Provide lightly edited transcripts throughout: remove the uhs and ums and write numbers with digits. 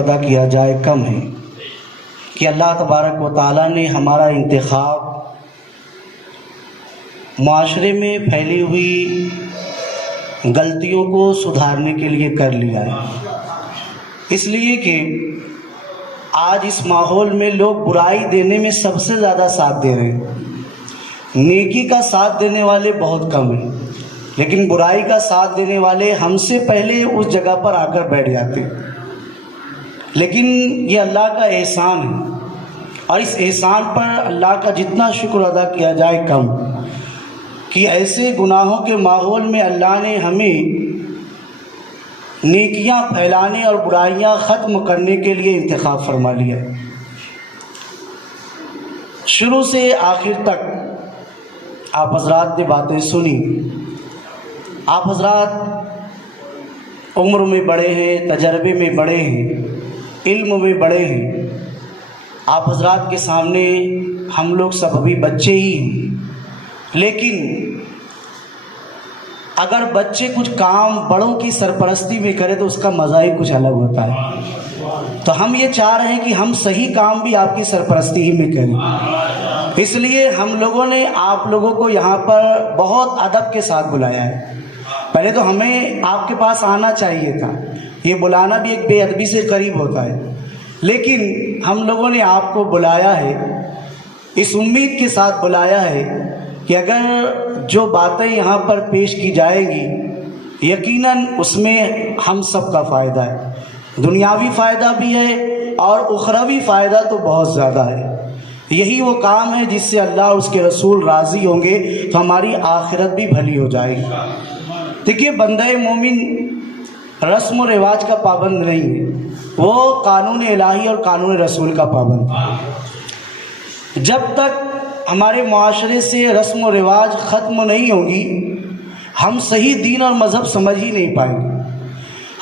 ادا کیا جائے کم ہے کہ اللہ تبارک و تعالیٰ نے ہمارا انتخاب معاشرے میں پھیلی ہوئی غلطیوں کو سدھارنے کے لیے کر لیا ہے، اس لیے کہ آج اس ماحول میں لوگ برائی دینے میں سب سے زیادہ ساتھ دے رہے ہیں، نیکی کا ساتھ دینے والے بہت کم ہیں، لیکن برائی کا ساتھ دینے والے ہم سے پہلے اس جگہ پر آ کر بیٹھ جاتے ہیں۔ لیکن یہ اللہ کا احسان ہے، اور اس احسان پر اللہ کا جتنا شکر ادا کیا جائے کم، کہ ایسے گناہوں کے ماحول میں اللہ نے ہمیں نیکیاں پھیلانے اور برائیاں ختم کرنے کے لیے انتخاب فرما لیا ہے۔ شروع سے آخر تک آپ حضرات نے باتیں سنی، آپ حضرات عمر میں بڑے ہیں، تجربے میں بڑے ہیں، علم میں بڑے ہیں، آپ حضرات کے سامنے ہم لوگ سب ابھی بچے ہی ہیں، لیکن اگر بچے کچھ کام بڑوں کی سرپرستی میں کرے تو اس کا مزہ ہی کچھ الگ ہوتا ہے۔ تو ہم یہ چاہ رہے ہیں کہ ہم صحیح کام بھی آپ کی سرپرستی ہی میں کریں، اس لیے ہم لوگوں نے آپ لوگوں کو یہاں پر بہت ادب کے ساتھ بلایا ہے۔ پہلے تو ہمیں آپ کے پاس آنا چاہیے تھا، یہ بلانا بھی ایک بے ادبی سے قریب ہوتا ہے، لیکن ہم لوگوں نے آپ کو بلایا ہے اس امید کے ساتھ بلایا ہے کہ اگر جو باتیں یہاں پر پیش کی جائیں گی یقیناً اس میں ہم سب کا فائدہ ہے، دنیاوی فائدہ بھی ہے اور اخروی فائدہ تو بہت زیادہ ہے۔ یہی وہ کام ہے جس سے اللہ اس کے رسول راضی ہوں گے تو ہماری آخرت بھی بھلی ہو جائے گی۔ دیکھیے، بندہ مومن رسم و رواج کا پابند نہیں ہے، وہ قانون الہی اور قانون رسول کا پابند ہے۔ جب تک ہمارے معاشرے سے رسم و رواج ختم نہیں ہوں گی ہم صحیح دین اور مذہب سمجھ ہی نہیں پائیں گے۔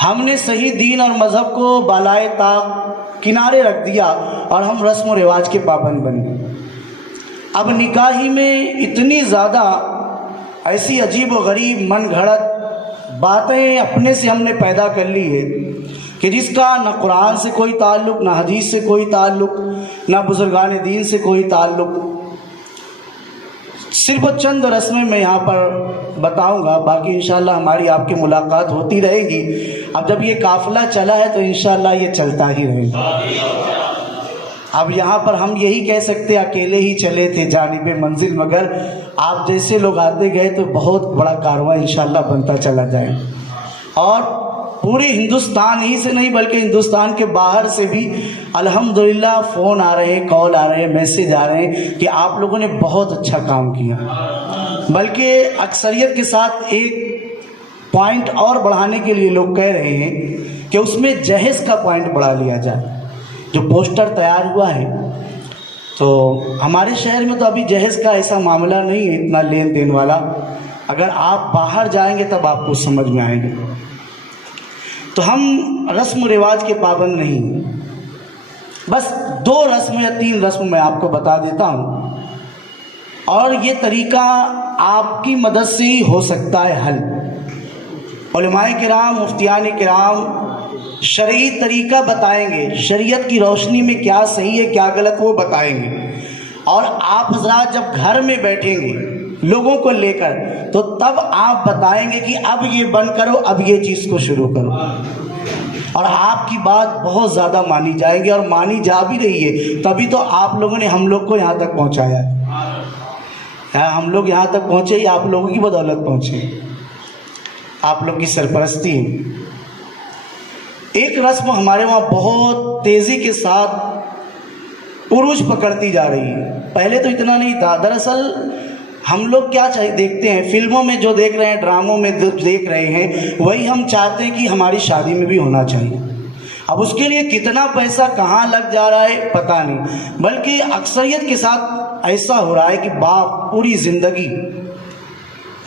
ہم نے صحیح دین اور مذہب کو بالائے طاق کنارے رکھ دیا اور ہم رسم و رواج کے پابند بن گئے۔ اب نکاحی میں اتنی زیادہ ایسی عجیب و غریب من گھڑت باتیں اپنے سے ہم نے پیدا کر لی ہے کہ جس کا نہ قرآن سے کوئی تعلق، نہ حدیث سے کوئی تعلق، نہ بزرگان دین سے کوئی تعلق۔ صرف چند رسمیں میں یہاں پر بتاؤں گا، باقی انشاءاللہ ہماری آپ کی ملاقات ہوتی رہے گی۔ اب جب یہ قافلہ چلا ہے تو انشاءاللہ یہ چلتا ہی رہے گا۔ اب یہاں پر ہم یہی کہہ سکتے اکیلے ہی چلے تھے جانب منزل، مگر آپ جیسے لوگ آتے گئے تو بہت بڑا کارواں انشاءاللہ بنتا چلا جائے، اور پورے ہندوستان ہی سے نہیں بلکہ ہندوستان کے باہر سے بھی الحمدللہ فون آ رہے ہیں، کال آ رہے ہیں، میسیج آ رہے ہیں کہ آپ لوگوں نے بہت اچھا کام کیا۔ بلکہ اکثریت کے ساتھ ایک پوائنٹ اور بڑھانے کے لیے لوگ کہہ رہے ہیں کہ اس میں جہیز کا پوائنٹ بڑھا لیا جائے۔ جو پوسٹر تیار ہوا ہے تو ہمارے شہر میں تو ابھی جہیز کا ایسا معاملہ نہیں ہے اتنا لین دین والا، اگر آپ باہر جائیں گے تب آپ کو سمجھ میں آئے گا۔ تو ہم رسم و رواج کے پابند نہیں ہیں، بس 2 رسم یا 3 رسم میں آپ کو بتا دیتا ہوں، اور یہ طریقہ آپ کی مدد سے ہی ہو سکتا ہے حل۔ علماء کرام، مفتیان کرام شرعی طریقہ بتائیں گے، شریعت کی روشنی میں کیا صحیح ہے کیا غلط وہ بتائیں گے، اور آپ حضرات جب گھر میں بیٹھیں گے لوگوں کو لے کر تو تب آپ بتائیں گے کہ اب یہ بند کرو، اب یہ چیز کو شروع کرو، اور آپ کی بات بہت زیادہ مانی جائے گی، اور مانی جا بھی رہی ہے، تبھی تو آپ لوگوں نے ہم لوگ کو یہاں تک پہنچایا ہے۔ ہم لوگ یہاں تک پہنچے ہی آپ لوگوں کی بدولت پہنچے، آپ لوگ کی سرپرستی۔ ایک رسم ہمارے وہاں بہت تیزی کے ساتھ عروج پکڑتی جا رہی ہے، پہلے تو اتنا نہیں تھا۔ دراصل ہم لوگ کیا دیکھتے ہیں فلموں میں، جو دیکھ رہے ہیں ڈراموں میں دیکھ رہے ہیں، وہی ہم چاہتے ہیں کہ ہماری شادی میں بھی ہونا چاہیے۔ اب اس کے لیے کتنا پیسہ کہاں لگ جا رہا ہے پتہ نہیں، بلکہ اکثریت کے ساتھ ایسا ہو رہا ہے کہ باپ پوری زندگی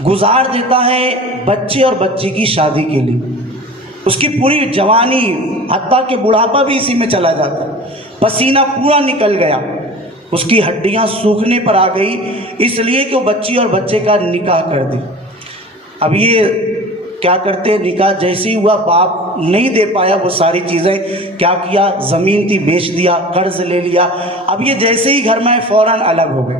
گزار دیتا ہے بچے اور بچی کی شادی کے لیے، اس کی پوری جوانی حتیٰ کہ بڑھاپا بھی اسی میں چلا جاتا ہے، پسینہ پورا نکل گیا، اس کی ہڈیاں سوکھنے پر آ گئی، اس لیے کہ وہ بچی اور بچے کا نکاح کر دے۔ اب یہ کیا کرتے, نکاح جیسے ہی ہوا باپ نہیں دے پایا وہ ساری چیزیں, کیا کیا, زمین تھی بیچ دیا, قرض لے لیا. اب یہ جیسے ہی گھر میں فوراً الگ ہو گئے.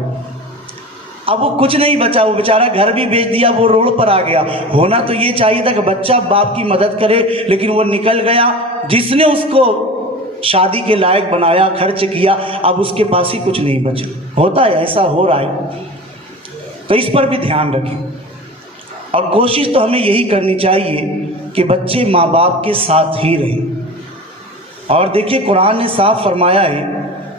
اب وہ کچھ نہیں بچا, وہ بیچارہ گھر بھی بیچ دیا, وہ روڈ پر آ گیا. ہونا تو یہ چاہیے تھا کہ بچہ باپ کی مدد کرے, لیکن وہ نکل گیا. جس نے اس کو شادی کے لائق بنایا, خرچ کیا, اب اس کے پاس ہی کچھ نہیں بچا. ہوتا ہے, ایسا ہو رہا ہے. تو اس پر بھی دھیان رکھیں, اور کوشش تو ہمیں یہی کرنی چاہیے کہ بچے ماں باپ کے ساتھ ہی رہیں. اور دیکھیے قرآن نے صاف فرمایا ہے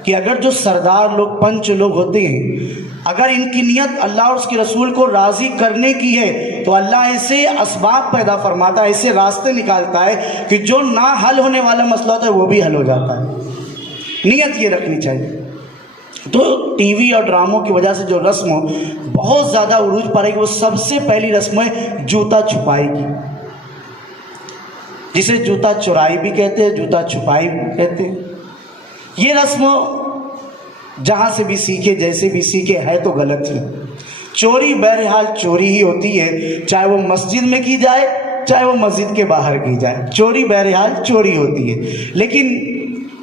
کہ اگر جو سردار لوگ, پنچ لوگ ہوتے ہیں, اگر ان کی نیت اللہ اور اس کے رسول کو راضی کرنے کی ہے تو اللہ ایسے اسباب پیدا فرماتا ہے, ایسے راستے نکالتا ہے کہ جو نہ حل ہونے والا مسئلہ ہوتا ہے وہ بھی حل ہو جاتا ہے. نیت یہ رکھنی چاہیے. تو ٹی وی اور ڈراموں کی وجہ سے جو رسم بہت زیادہ عروج پا رہی ہے, وہ سب سے پہلی رسم ہے جوتا چھپائی کی, جسے جوتا چورائی بھی کہتے ہیں, جوتا چھپائی بھی کہتے ہیں. یہ رسم جہاں سے بھی سیکھے, جیسے بھی سیکھے, ہے تو غلط ہی. چوری بہرحال چوری ہی ہوتی ہے, چاہے وہ مسجد میں کی جائے چاہے وہ مسجد کے باہر کی جائے, چوری بہرحال چوری ہوتی ہے. لیکن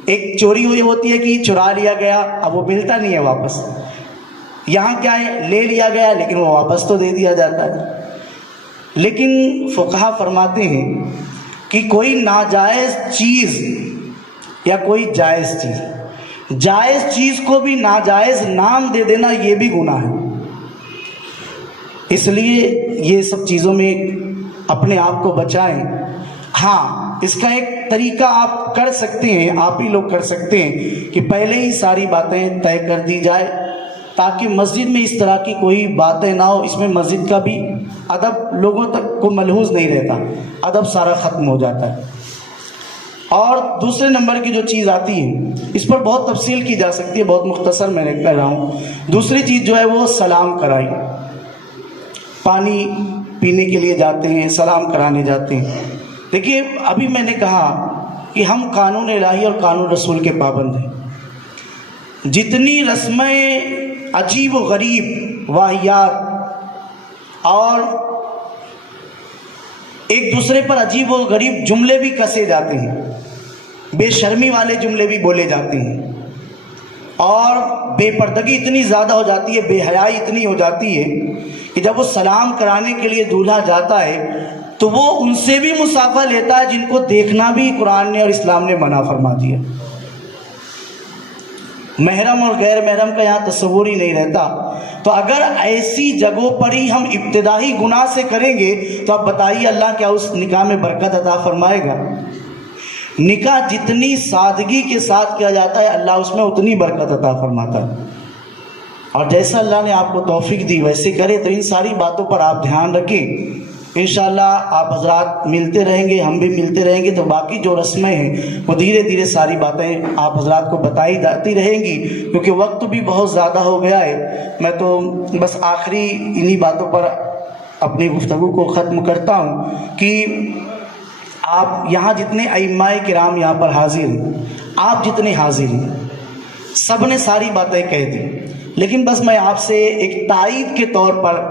ایک چوری ہوئی ہوتی ہے کہ چرا لیا گیا, اب وہ ملتا نہیں ہے واپس. یہاں کیا ہے, لے لیا گیا لیکن وہ واپس تو دے دیا جاتا ہے. لیکن فقہا فرماتے ہیں کہ کوئی ناجائز چیز یا کوئی جائز چیز, جائز چیز کو بھی ناجائز نام دے دینا یہ بھی گناہ ہے. اس لیے یہ سب چیزوں میں اپنے آپ کو بچائیں. ہاں, اس کا ایک طریقہ آپ کر سکتے ہیں, آپ ہی لوگ کر سکتے ہیں کہ پہلے ہی ساری باتیں طے کر دی جائے, تاکہ مسجد میں اس طرح کی کوئی باتیں نہ ہو. اس میں مسجد کا بھی ادب لوگوں تک کو ملحوظ نہیں رہتا, ادب سارا ختم ہو جاتا ہے. اور دوسرے نمبر کی جو چیز آتی ہے, اس پر بہت تفصیل کی جا سکتی ہے, بہت مختصر میں نے کہہ رہا ہوں. دوسری چیز جو ہے وہ سلام کرائی. پانی پینے کے لیے جاتے ہیں, سلام کرانے جاتے ہیں. دیکھیے ابھی میں نے کہا کہ ہم قانون الہی اور قانون رسول کے پابند ہیں. جتنی رسمیں عجیب و غریب, واہیات اور ایک دوسرے پر عجیب و غریب جملے بھی کسے جاتے ہیں, بے شرمی والے جملے بھی بولے جاتے ہیں, اور بے پردگی اتنی زیادہ ہو جاتی ہے, بے حیائی اتنی ہو جاتی ہے کہ جب وہ سلام کرانے کے لیے دولہا جاتا ہے تو وہ ان سے بھی مسافہ لیتا ہے جن کو دیکھنا بھی قرآن نے اور اسلام نے منع فرما دیا. محرم اور غیر محرم کا یہاں تصور ہی نہیں رہتا. تو اگر ایسی جگہوں پر ہی ہم ابتدائی گناہ سے کریں گے تو اب بتائیے اللہ کیا اس نکاح میں برکت عطا فرمائے گا؟ نکاح جتنی سادگی کے ساتھ کیا جاتا ہے اللہ اس میں اتنی برکت عطا فرماتا ہے. اور جیسا اللہ نے آپ کو توفیق دی ویسے کرے. تو ان ساری باتوں پر آپ دھیان رکھیں. انشاءاللہ آپ حضرات ملتے رہیں گے, ہم بھی ملتے رہیں گے, تو باقی جو رسمیں ہیں وہ دھیرے دھیرے ساری باتیں آپ حضرات کو بتائی جاتی رہیں گی, کیونکہ وقت بھی بہت زیادہ ہو گیا ہے. میں تو بس آخری انہی باتوں پر اپنی گفتگو کو ختم کرتا ہوں کہ آپ یہاں جتنے ائمہ کرام یہاں پر حاضر ہیں, آپ جتنے حاضر ہیں, سب نے ساری باتیں کہہ دی. لیکن بس میں آپ سے ایک تائید کے طور پر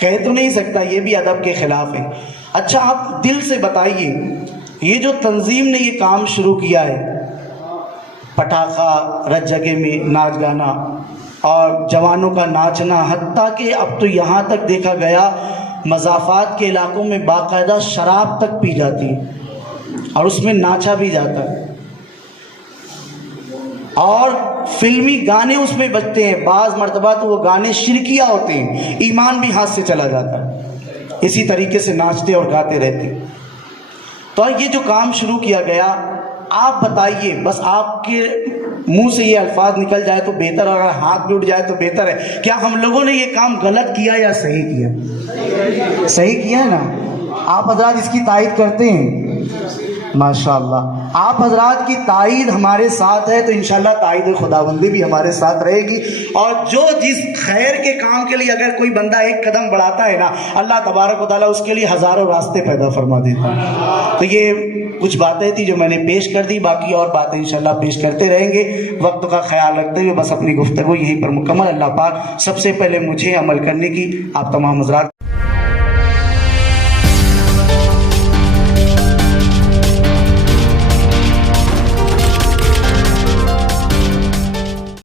کہہ تو نہیں سکتا, یہ بھی ادب کے خلاف ہے. اچھا آپ دل سے بتائیے, یہ جو تنظیم نے یہ کام شروع کیا ہے, پٹاخہ رت جگہ میں ناچ گانا اور جوانوں کا ناچنا, حتیٰ کہ اب تو یہاں تک دیکھا گیا مضافات کے علاقوں میں باقاعدہ شراب تک پی جاتی ہے اور اس میں ناچا بھی جاتا ہے, اور فلمی گانے اس میں بجتے ہیں. بعض مرتبہ تو وہ گانے شرکیہ ہوتے ہیں, ایمان بھی ہاتھ سے چلا جاتا ہے. اسی طریقے سے ناچتے اور گاتے رہتے. تو یہ جو کام شروع کیا گیا, آپ بتائیے, بس آپ کے منہ سے یہ الفاظ نکل جائے تو بہتر, اور اگر ہاتھ بھی اٹھ جائے تو بہتر ہے. کیا ہم لوگوں نے یہ کام غلط کیا یا صحیح کیا؟ صحیح کیا ہے نا. آپ حضرات اس کی تائید کرتے ہیں؟ ماشاءاللہ آپ حضرات کی تائید ہمارے ساتھ ہے, تو انشاءاللہ تائید خداوندی بھی ہمارے ساتھ رہے گی. اور جو جس خیر کے کام کے لیے اگر کوئی بندہ ایک قدم بڑھاتا ہے نا, اللہ تبارک و تعالیٰ اس کے لیے ہزاروں راستے پیدا فرما دیتا ہے. تو یہ کچھ باتیں تھی جو میں نے پیش کر دی, باقی اور باتیں انشاءاللہ پیش کرتے رہیں گے. وقت کا خیال رکھتے ہوئے بس اپنی گفتگو یہیں پر مکمل. اللہ پاک سب سے پہلے مجھے عمل کرنے کی, آپ تمام حضرات